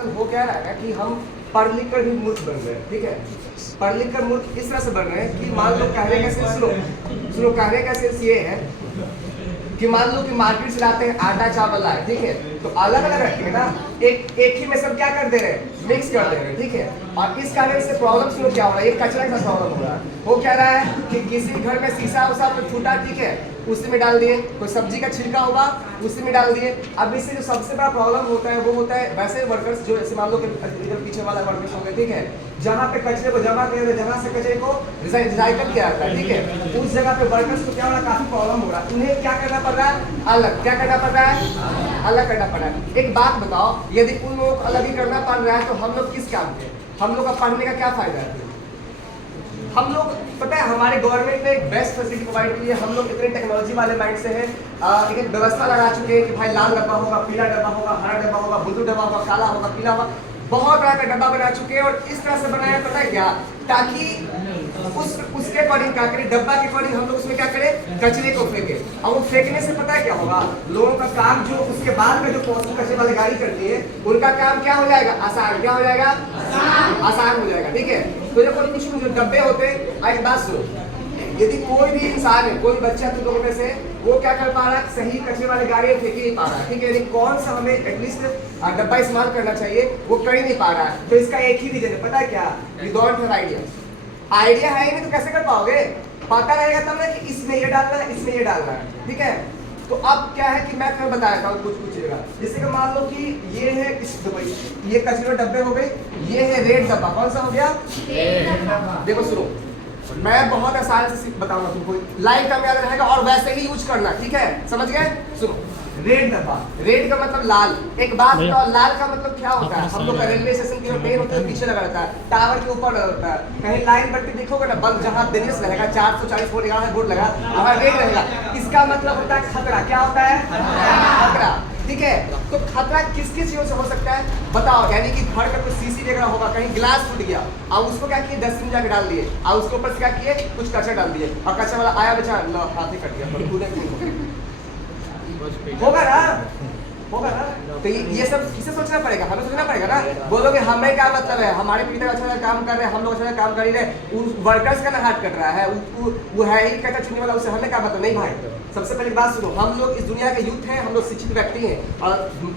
आजकल हो क्या रहा है कि हम पढ़ लिख कर भी मूर्ख बन रहे हैं, ठीक है। पढ़ लिख कर मूर्ख इस तरह से बन रहे हैं कि मान लो कहने का सेंस सुनो कहने का सेंस ये है कि मान लो कि मार्केट से लाते हैं आटा चावल आए, ठीक है, तो अलग अलग रखेंगे ना, एक ही में सब क्या कर दे रहे हैं, मिक्स कर दे रहे हैं, ठीक है। और इस कारण से प्रॉब्लम सुनो क्या हो रहा है, एक कचरा का प्रॉब्लम हो रहा है। वो क्या रहा है कि किसी घर में शीशा उसा फूटा, ठीक है, उसी में डाल दिए, कोई सब्जी का छिलका होगा उसी में डाल दिए। अब इससे जो सबसे बड़ा प्रॉब्लम होता है वो होता है वैसे वर्कर्स जो ऐसे मान लो कि इधर पीछे वाला वर्कर्स हो गए, ठीक है, जहाँ पे कचरे को जमा कर रहे, जहाँ से कचरे को रिसाइकल किया जाता है, ठीक है, उस जगह पे वर्कर्स को क्या हो रहा है, काफी प्रॉब्लम हो रहा है। उन्हें क्या करना पड़ रहा है, अलग क्या करना पड़ रहा है, अलग करना पड़ रहा है। एक बात बताओ, यदि उन लोगों को अलग ही करना पड़ रहा है तो हम लोग किस काम के, हम लोग का पढ़ने का क्या फायदा है। हम लोग पता है हमारे गवर्नमेंट ने एक बेस्ट फैसिलिटी प्रोवाइड की है, हम लोग इतने टेक्नोलॉजी वाले माइंड से हैं, एक व्यवस्था लगा चुके हैं कि भाई लाल डब्बा होगा, पीला डब्बा होगा, हरा डब्बा होगा, ब्लू डब्बा होगा, काला होगा, पीला होगा, बहुत तरह का डब्बा बना चुके हैं। और इस तरह से बनाया पता है क्या, ताकि उसके अकॉर्डिंग क्या करें, डब्बा के अकॉर्डिंग हम लोग उसमें क्या करें, कचरे को फेंके। और वो फेंकने से पता है क्या होगा, लोगों का काम जो उसके बाद में जो कचरे वाली गाड़ी करती है उनका काम क्या हो जाएगा, आसान, क्या हो जाएगा, आसान हो जाएगा, ठीक है। तो जब कुछ जो डब्बे होते हैं, एक बात सुनो, यदि कोई भी इंसान है, कोई बच्चा तुम लोगों में से वो क्या कर पा रहा है, सही कचरे वाले गाड़ी फेंक ही नहीं पा रहा है, ठीक है, यानी कौन सा हमें एटलीस्ट डब्बा इस्तेमाल करना चाहिए वो कर ही नहीं पा रहा है। तो इसका एक ही रीजन है, पता है क्या, यू डोंट हैव आइडिया है ही नहीं तो कैसे कर पाओगे, पता रहेगा तब ना कि इसमें ये डालना है, इसमें ये डालना है, ठीक है। तो अब क्या है कि मैं तुम्हें बताया था कुछ जगह, जैसे कि मान लो कि ये है ये कचरे डब्बे हो गए, ये है रेड डब्बा, कौन सा हो गया, देखो सुनो, मैं बहुत आसान से बताऊंगा तुमको, लाइफ टाइम याद रहेगा और वैसे ही यूज करना, ठीक है, समझ गए। सुनो, रेड डब्बा, रेड का मतलब लाल। एक बात बताओ, लाल का मतलब क्या होता है, हम लोग का रेलवे स्टेशन के ट्रेन होता है पीछे लगा रहता है, टावर के ऊपर रहता है, कहीं लाइन बत्ती दिखोगे ना, बल्ब जहाँ दिनेश रहेगा 440 वोल्ट लगा है, बोर्ड लगा, हमारा रेड रहेगा, इसका मतलब होता है खतरा। क्या होता है, खतरा, ठीक है। तो खतरा किस किस चीजों से हो सकता है बताओ, यानी कि घर का कुछ सीसी वगैरह होगा, कहीं गिलास टूट गया और उसको क्या किए, डस्टबिन जाके डाल दिए और उसके ऊपर से क्या किए, कुछ कचरा डाल दिए और कचरा वाला आया बेचारा हाथ ही कट गया, होगा ना, होगा ना। तो ये सब किसे सोचना पड़ेगा, हमें सोचना पड़ेगा ना। बोलोगे हमें क्या मतलब है, हमारे पिता अच्छा काम कर रहे हैं, हम लोग अच्छा काम कर ही रहे, उस वर्कर्स का ना हाथ कट रहा है, वो है ही कचरा चुनने वाला, उससे हमें क्या मतलब, नहीं भाई। सबसे पहले बात सुनो, हम लोग इस दुनिया के यूथ हैं, हम लोग शिक्षित व्यक्ति हैं, और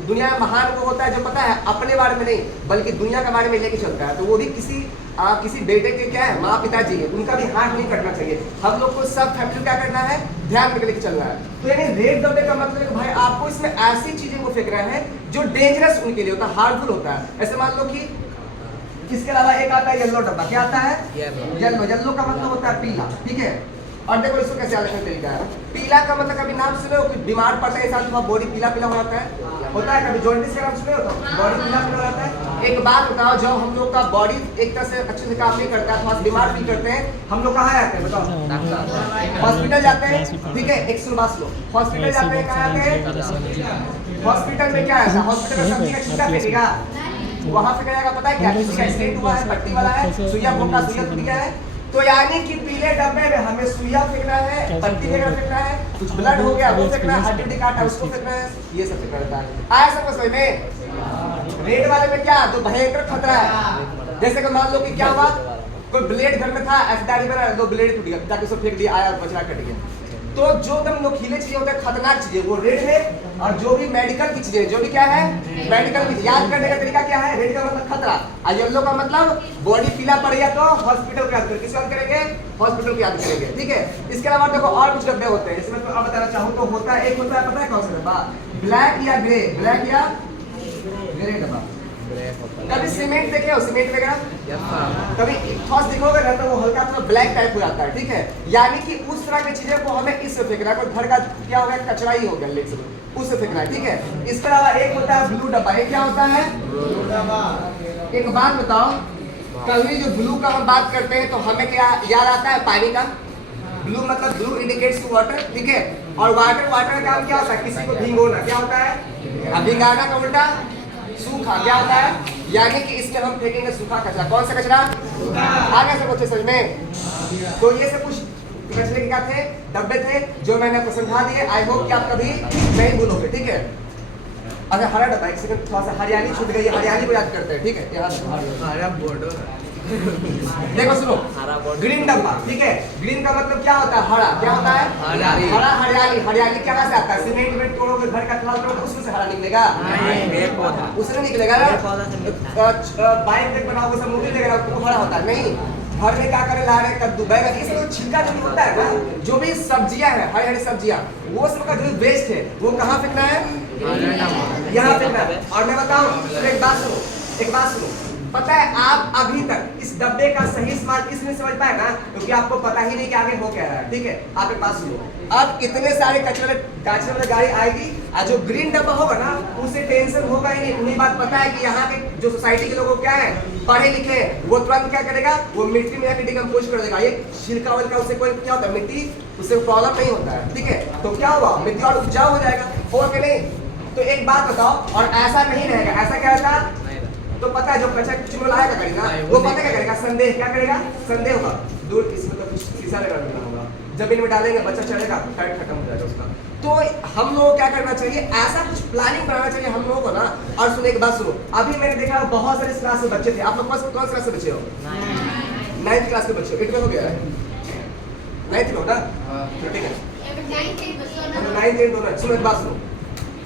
दुनिया में महान वो होता है जो पता है अपने बारे में नहीं बल्कि दुनिया के बारे में लेके चलता है। तो वो भी किसी बेटे के क्या है, माँ पिताजी है, उनका भी हाथ नहीं कटना चाहिए। हम लोग को सब फैमिली क्या करना है, ध्यान में लेके चलना है। तो यानी रेड डब्बे का मतलब है कि भाई आपको इसमें ऐसी चीजें को फेंक रहे हैं जो डेंजरस उनके लिए होता है, हार्मफुल होता है। ऐसे मान लो कि इसके अलावा एक आता है येलो डब्बा, क्या आता है, येलो। येलो का मतलब होता है पीला, ठीक है। और देखो इसको कैसे अलग तरीका है, पीला का मतलब कभी नाम सुने हो, बीमार पड़ता है इंसान तो बॉडी पीला पीला हो जाता है, कभी जॉन्डिस का नाम सुने हो तो बॉडी पीला पीला हो जाता है। एक बात बताओ, जब हम लोग का बॉडी एक तरह से अच्छे से काम नहीं करता है, थोड़ा बीमार फील करते हैं, हम लोग कहाँ जाते हैं बताओ, हॉस्पिटल जाते हैं, ठीक है। एक सुनो बात सुनो, हॉस्पिटल जाते हैं, कहाँ जाते हैं, हॉस्पिटल में क्या है, हॉस्पिटल में सब्जी का छिलका फेंकेगा, वहाँ पे क्या जाएगा पता है क्या, किसी का एक्सीडेंट हुआ है, पट्टी वाला है, सुइया फोड़ना, सुइया टूट गया है, तो यानी कि पीले डब्बे में हमें सुइया फेंकना है, पट्टी वगैरह फेंकना है, कुछ ब्लड हो गया वो फेंकना है, हड्डी काटा उसको फेंकना है, ये सब फेंकना रहता है। आया सबको समझ में। रेड वाले में क्या, तो भयंकर खतरा है। जैसे कि मान लो कि क्या हुआ, कोई ब्लेड घर में था, ऐसे दाढ़ी बना, दो ब्लेड टूट गया, जाके उसको फेंक दिया, आया बचड़ा कट गया। तो जो एकदम नोखीले चीजें होते हैं, खतरनाक चीजें, वो रेड है। और जो भी मेडिकल की चीजें, जो भी क्या है मेडिकल की, याद करने का तरीका क्या है, रेड का मतलब खतरा और येलो का मतलब बॉडी पीला पड़ गया तो हॉस्पिटल को याद करेंगे, किस याद करेंगे, हॉस्पिटल को याद करेंगे, ठीक है। इसके अलावा देखो और कुछ डब्बे होते हैं, इसमें तो अब बताना चाहूँ तो होता है, एक होता है पता है कौन सा डब्बा, ब्लैक या ग्रे, ब्लैक या ग्रे डब्बा। कभी सीमेंट देखे हो, सीमेंट वगैरह कभी ठोस दिखोगे ना तो वो हल्का थोड़ा ब्लैक टाइप हो जाता है, ठीक है। यानी कि उस तरह की चीजें को हमें इससे फेंकना है, कोई घर का क्या हो गया, कचरा ही हो गया, लेट से उससे फेंकना है, ठीक है। इसके अलावा एक होता है ब्लू डब्बा, ये क्या होता है, ब्लू डब्बा। एक बात बताओ, कभी जो ब्लू का हम बात करते हैं तो हमें क्या याद आता है, पानी का। ब्लू मतलब ब्लू इंडिकेट्स वाटर, ठीक है। और वाटर का काम क्या होता है, किसी को भिगोना, क्या होता है, अब भिगाना का उल्टा सूखा, क्या होता है, यानी कि इसमें हम फेंकेंगे सूखा कचरा। कौन सा कचरा, आगे से बच्चे समझ में। तो ये सब कुछ कचरे के क्या थे, डब्बे थे जो मैंने आपको समझा दिए। आई होप कि आप कभी नहीं भूलोगे, ठीक है। अच्छा हरा डब्बा, एक सेकंड, थोड़ा सा हरियाली छूट गई है, हरियाली को याद करते हैं, ठीक है। यहाँ हरा बोर्ड देखो सुनो, ग्रीन डब्बा, ठीक है। ग्रीन का मतलब क्या होता है? हरा। क्या होता है? हरियाली। हरा, हरियाली। हरियाली कहाँ से आता है? सीमेंट में तोड़ोगे, घर का खाल तोड़ोगे, उसमें से हरा निकलेगा? पेड़ पौधा उससे निकलेगा ना। बाइक देख बनाओगे, सब मूवी देख रहा वो हरा होता है? नहीं। घर में क्या करे, ला रहे कद्दू बैगन, इसमें जो छिलका जो होता है ना, जो भी सब्जियां है, हरी हरी सब्जियां, वो सबका जो वेस्ट है वो कहाँ फेंकना है? यहाँ फेंकना है। और मैं बताऊं, एक बात सुनो, एक बात सुनो, पता है आप अभी तक इस डब्बे का सही इस्तेमाल इसलिए समझ पाए ना क्योंकि आपको पता ही नहीं कि आगे हो क्या रहा है, ठीक है। आप एक बात सुनो, अब इतने सारे कचरे वाले गाड़ी आएगी और जो ग्रीन डब्बा होगा ना उसे टेंशन होगा ही नहीं। उन्हें बात पता है कि यहाँ के जो सोसाइटी के लोगों क्या है, पढ़े लिखे हैं, वो तुरंत क्या करेगा, वो मिट्टी में जाकर डिकम्पोज कर देगा। ये छिलका वलका उससे कोई क्या होता है, मिट्टी उससे प्रॉब्लम नहीं होता है, ठीक है। तो क्या हुआ, मिट्टी और उपजाऊ हो जाएगा, हो के नहीं। तो एक बात बताओ, और ऐसा नहीं रहेगा, ऐसा क्या रहता तो पता है, जो कचरा चुनो लाएगा गाड़ी ना, वो पता क्या करेगा, संदेह क्या करेगा, संदेह होगा दूर, इसमें तो कुछ शीशा लगा होगा, जमीन में डालेंगे, बच्चा चढ़ेगा, टाइट खत्म हो जाएगा उसका। तो हम लोगों को क्या करना चाहिए, ऐसा कुछ प्लानिंग बनाना चाहिए हम लोगों को ना। और सुनो एक बात सुनो, अभी मैंने देखा बहुत सारे क्लास से बच्चे थे, आप लोग कौन क्लास से बच्चे हो? 9th क्लास के बच्चे, 8 में हो गया है, 9th में हो ना, ठीक है, 9th 8 दोनों। सुनो एक बात सुनो,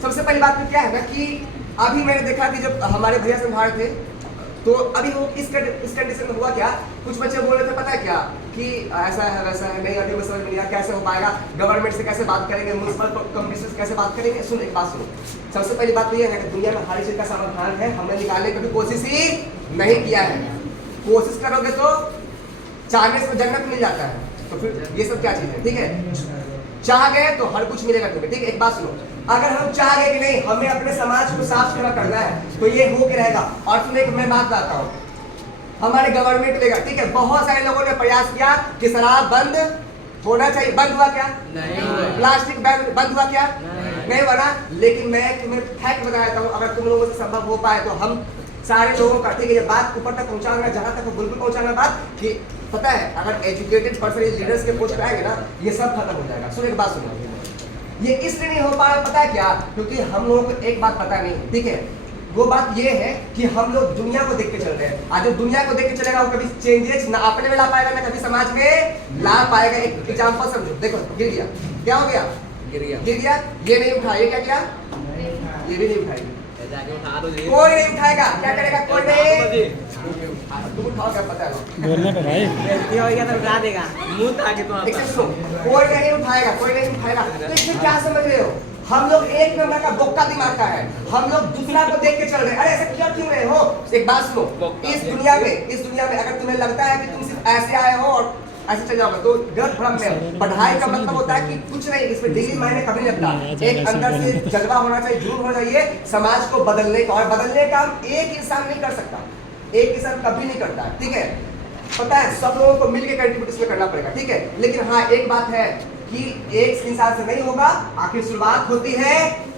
सबसे पहली बात तो क्या है ना कि अभी मैंने देखा कि जब हमारे भैया समझा रहे थे तो अभी वो इस कंडीशन में हुआ क्या, कुछ बच्चे बोल रहे थे पता है क्या कि ऐसा है वैसा है, नहीं अभी समझ में नहीं आया कैसे हो पाएगा, गवर्नमेंट से कैसे बात करेंगे, म्यूनसिपल कमिश्नर से कैसे बात करेंगे। सुन एक बात सुनो, सबसे पहली बात तो ये है कि दुनिया में हर चीज का समाधान है, हमने निकालने की कभी कोशिश ही नहीं किया है। कोशिश करोगे तो चाहने से जन्नत मिल जाता है, तो फिर ये सब क्या चीज है, ठीक है। चाह गए तो हर कुछ मिलेगा तुम्हें, ठीक है। एक बात सुनो, अगर हम चाह गए कि नहीं हमें अपने समाज को साफ सुथरा करना है तो ये हो के रहेगा। और सुनो एक मैं बात बताता हूँ, हमारे गवर्नमेंट लेगा, ठीक है, बहुत सारे लोगों ने प्रयास किया कि शराब बंद होना चाहिए, बंद हुआ क्या? नहीं। प्लास्टिक बैन बंद हुआ क्या? नहीं हुआ ना। लेकिन मैं तुम्हें फैक्ट बता देता हूँ, अगर तुम लोगों से संभव हो पाए तो हम सारे लोगों का, ठीक है, ये बात ऊपर तक पहुंचाना, जहां तक बिल्कुल पहुंचाना बात कि पता है अगर एजुकेटेड पर्सन लीडर्स के पोस्ट पे आएंगे ना ये सब खत्म हो जाएगा। सुनो एक बात सुनो, ये इसलिए नहीं हो पा रहा पता है क्या, क्योंकि हम लोगों को एक बात पता नहीं, ठीक है। वो बात ये है कि हम लोग दुनिया को देख के चल रहे हैं, आज जो दुनिया को देख के चलेगा वो कभी चेंजेस ना अपने में ला पाएगा ना कभी समाज में ला पाएगा। एक एग्जांपल समझो, देखो गिर गया, क्या हो गया, गिर गया, ये नहीं उठा, ये क्या किया, ये भी नहीं उठाएगी, कोई नहीं उठाएगा, क्या करेगा, कोई नहीं, तुम उठाओ, क्या पता है बोलने पे भाई गलती हो गया तो उठा देगा, मुंह ताकि तो कोई नहीं उठाएगा, कोई नहीं उठाएगा। तो इसमें क्या समझ रहे हो, हम लोग एक नंबर का बोक्का दिमाग का है, हम लोग दूसरा को देख के चल रहे हैं। अरे ऐसा क्यों क्यों रहे हो, एक बात सुनो, इस दुनिया में अगर तुम्हें लगता है कि तुम सिर्फ ऐसे आए हो और ऐसे चल जाओगे तो गलत भ्रम में। पढ़ाई का मतलब होता है कि कुछ नहीं, इसमें डिग्री मायने कभी नहीं लगता, एक अंदर से जज्बा होना चाहिए, जुनून होना चाहिए समाज को बदलने का, और बदलने का एक इंसान नहीं कर सकता, एक इंसान कभी नहीं करता, ठीक है। पता है सब लोगों को मिलकर कंट्रीब्यूट इसमें करना पड़ेगा, ठीक है। लेकिन हाँ एक बात है कि एक इंसान से नहीं होगा, आखिर शुरुआत होती है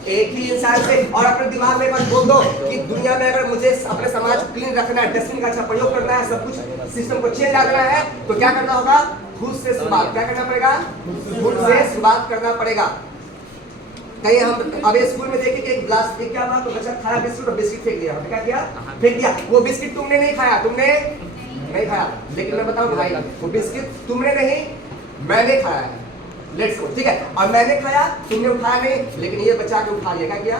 एक ही इंसान से। और अपने दिमाग में एक बात बोल दो कि दुनिया में अगर मुझे अपने समाज को क्लीन रखना है, डस्टबिन का अच्छा प्रयोग करना है, सब कुछ सिस्टम को चेंज करना है, तो क्या करना होगा, खुद से शुरुआत, क्या करना पड़ेगा, खुद से शुरुआत करना पड़ेगा। कहीं हम अभी स्कूल में देखे कि एक गिलास एक क्या हुआ, तो बच्चा खाया बिस्किट और बिस्किट फेंक दिया, क्या किया, फेंक दिया। वो बिस्किट तुमने नहीं खाया, तुमने नहीं खाया, लेकिन मैं बताऊं भाई वो बिस्किट तुमने नहीं मैंने खाया है, लेट्स गो, ठीक है। और मैंने खाया, तुमने उठाया नहीं, लेकिन ये बच्चा के उठा लिया, क्या किया,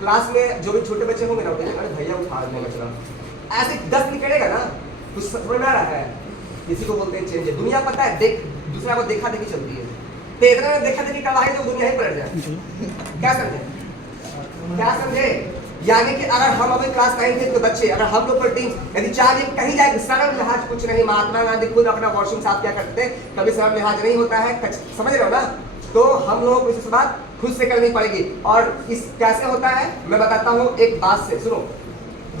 क्लास में जो भी छोटे बच्चे होंगे ना, अरे भैया उठा लेने बच्चा, ऐसे 10 निकलेगा ना, कुछ समझ में आ रहा है, किसी को बोलते हैं चेंज है। दुनिया पता है देख दूसरा को देखा देखी चलती है, तो इतना देखा देखी करवाई तो दुनिया ही पलट जाए। क्या समझे, क्या समझे, यानी कि अगर हम अभी क्लास 9 के बच्चे, अगर हम लोग पर टीम यदि चाहे कहीं जाए, शर्म लिहाज कुछ नहीं, महात्मा गांधी खुद अपना वॉशरूम साफ क्या करते हैं, कभी शर्म लिहाज नहीं होता है, समझ रहे हो ना। तो हम लोगों को इस बात खुद से करनी पड़ेगी। और इस कैसे होता है मैं बताता हूँ एक बात से, सुनो।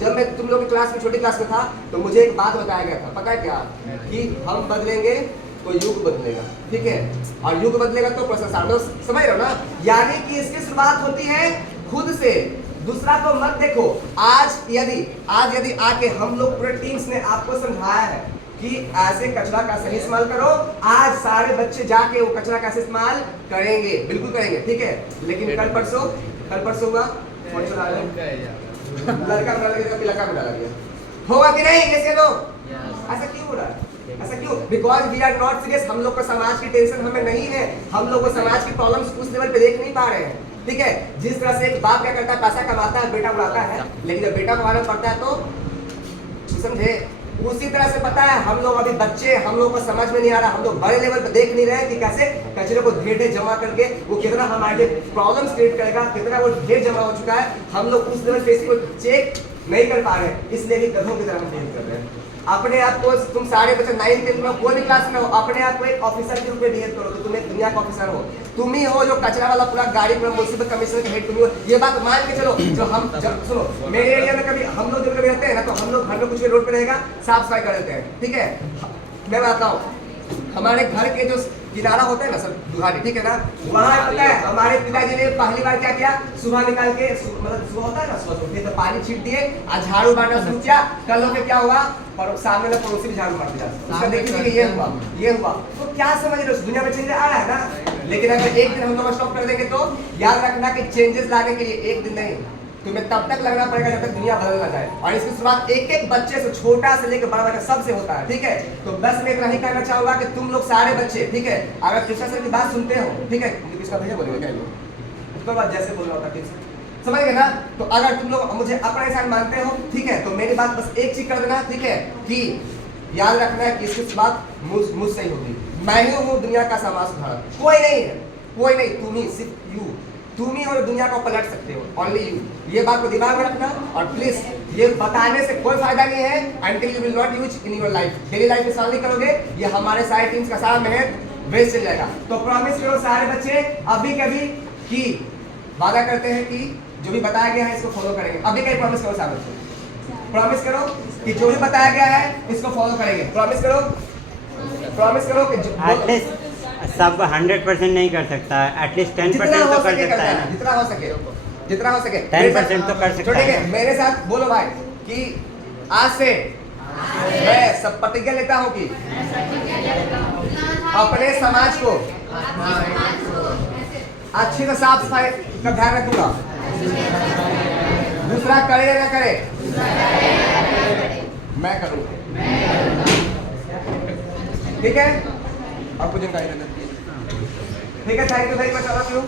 जब मैं तुम लोग की क्लास में, छोटी क्लास में था, तो मुझे एक बात बताया गया था, पता है क्या, कि हम बदलेंगे तो युग बदलेगा, ठीक है, और युग बदलेगा तो प्रशंसा, समझ रहे हो ना। यानी कि इसकी शुरुआत होती है खुद से, दूसरा को मत देखो। आज यदि आके हम लोग पूरे टीम्स ने आपको समझाया है कि ऐसे कचरा का सही इस्तेमाल करो, आज सारे बच्चे जाके वो कचरा कैसे इस्तेमाल करेंगे, बिल्कुल करेंगे, ठीक है। लेकिन कल परसों हुआ फोन चला रहे हो लड़का बुला लगेगा कि लड़का बुला लगेगा होगा कि नहीं कैसे लोग ऐसा क्यों हो रहा है ऐसा क्यों because we are not serious हम लोग को समाज की टेंशन हमें नहीं है हम लोग को समाज की प्रॉब्लम्स उस लेवल पे देख नहीं पा रहे हैं ठीक है जिस तरह से एक बाप क्या करता है पैसा कमाता है बेटा उड़ाता है लेकिन जब बेटा कमाना पड़ता है तो समझे उसी तरह से पता है हम लोग अभी बच्चे हम लोग को समझ में नहीं आ रहा हम लोग बड़े लेवल पे देख नहीं रहे कि कैसे कचरे को ढेर ढेर जमा करके वो कितना हमारे लिए प्रॉब्लम्स क्रिएट करेगा कितना वो ढेर जमा हो चुका है हम लोग उस लेवल पे इसको चेक नहीं कर पा रहे इसलिए भी गधों की तरह हम फील कर रहे हैं अपने आप को तुम सारे बच्चे 9th 10th में कोई भी क्लास में हो अपने आप को एक ऑफिसर के रूप में बिहेव करो तो तुम एक दुनिया का ऑफिसर हो तुम ही हो जो कचरा वाला पूरा गाड़ी पूरा म्युनिसिपल कमिश्नर के हेड तुम ही हो ये बात मान के चलो जो हम सुनो मेरे एरिया में कभी हम लोग जब कभी रहते हैं ना तो हम लोग घर में कुछ भी रोड पे रहेगा साफ सफाई कर देते हैं ठीक है मैं बताता हूँ हमारे घर के जो किनारा होता है ना सर दुहारी ठीक है ना वहाँ पता है हमारे पिताजी ने पहली बार क्या किया सुबह निकाल के मतलब सुबह होता है ना सुबह उठे तो पानी छीट दिए आज झाड़ू मारना शुरू किया कल होके क्या हुआ और सामने वाला पड़ोसी भी झाड़ू मार दिया उसका देखिए कि ये हुआ तो क्या समझ रहे हो दुनिया में चेंज आ रहा है ना लेकिन अगर एक दिन हम लोग स्टॉप कर देंगे तो याद रखना कि चेंजेस लाने के लिए एक दिन नहीं तुम्हें तब तक लगना पड़ेगा जब तक दुनिया बदल ना जाए और इसकी शुरुआत एक एक बच्चे से छोटा से लेकर बड़ा बच्चा सबसे होता है ठीक है तो बस मैं इतना ही कहना चाहूंगा कि तुम लोग सारे बच्चे ठीक है अगर कृष्णा सर की बात सुनते हो ठीक है कृष्णा भैया बोलेंगे क्या उसके बाद जैसे बोलना होता ठीक है समझ गए ना तो अगर तुम लोग मुझे अपना इंसान मानते हो ठीक है तो मेरी बात बस एक चीज कर देना ठीक है कि याद रखना है कि इसकी बात मुझसे ही होगी मैं ही हूँ दुनिया का समाज सुधारक कोई नहीं है कोई नहीं तुम ही सिर्फ यू तुम ही और दुनिया को पलट सकते हो ओनली यू ये बात को दिमाग में रखना और प्लीज ये बताने से कोई फायदा नहीं है until you will not use in your life daily life में इस्तेमाल नहीं करोगे ये हमारे सारे टीम्स का सारा मेहनत वेस्ट चल जाएगा तो प्रॉमिस करो सारे बच्चे अभी कभी कि वादा करते हैं कि जो भी बताया गया है इसको फॉलो करेंगे अभी कहीं प्रॉमिस करो सारे बच्चे प्रॉमिस करो कि जो भी बताया गया है इसको फॉलो करेंगे प्रॉमिस करो कि सब 100% नहीं कर सकता एटलीस्ट 10% तो कर सकता है ना जितना हो सके 10% तो कर सकता ठीक है है मेरे साथ बोलो भाई कि आज से मैं सब प्रतिज्ञा लेता हूँ कि अपने समाज को अच्छी से साफ सफाई का ध्यान रखूंगा दूसरा करे या ना करे मैं करूँगा ठीक है आपको जानकारी देना ठीक है thank you very much all of you